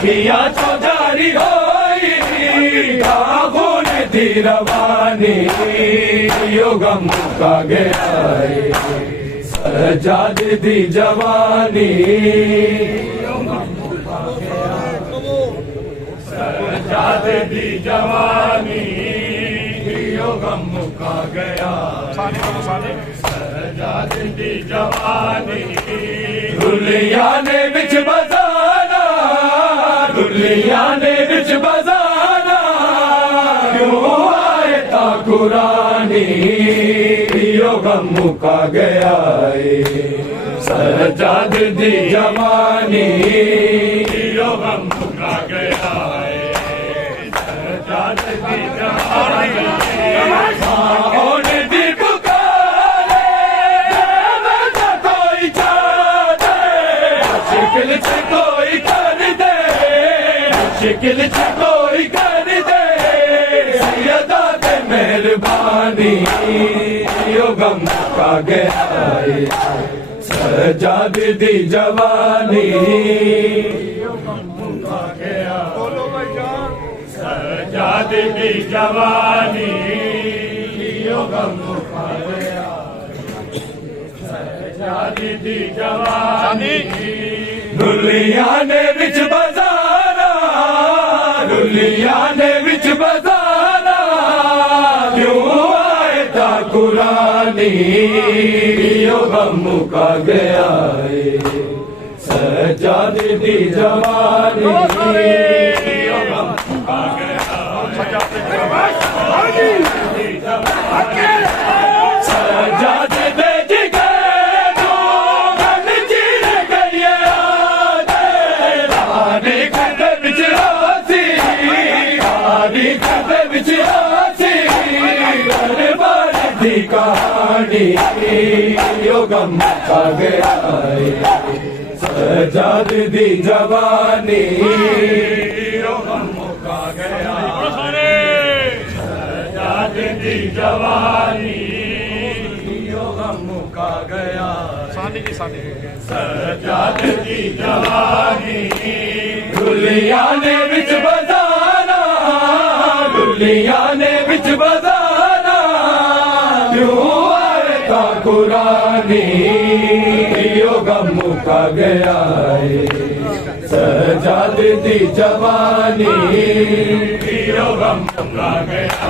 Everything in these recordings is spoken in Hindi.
अखियां चो जारी होई खून दी रवानी यो गम मुका गया सजाद दी जवानी सजाद दी जवानी यो गम मुका गया सजाद दी जवानी दुनिया ने बिच बजाना दुनिया ने बिच बजाना क्यों आए ता कुरानी यो गम मुका गया सजाद दी जवानी यो गम मुका गया सजाद दी जवानी दी पुकारे मैं कोई चाहे शिकल से कोई कर दे शिकल से कोई कर दे सैयदा के मेहरबानी यो गम का गया सजाद दी जवानी यो गम का गया सजाद दी जवानी यो गम का गया सजाद दी जवानी दुनिया ने बिच बजाना दुनिया ने बिच बजाना क्यों आए ता कुरानी यो गम का गया सजाद दी जवानी यो गम का गया सजाद दे जिगर तो गल चीर गई रानी खंड बिच रासी रानी खंड बिच रासी दरबार दी कहानी यो गम का गया सजाद दी जवानी यो गम का गया सजाद दी जवानी यो गम का गया सजाद दी जवानी दुनिया ने बिच बजाना दुनिया ने बिच बजाना क्यों आए ता कुरानी यो गम का गया सजाद दी जवानी यो गम का गया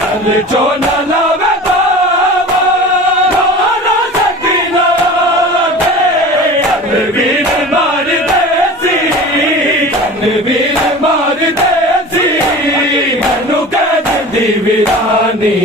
नल चो न लावे तावा ना सकीना के वीर मार देसी वीर मार देसी मनु कह दी वीरानी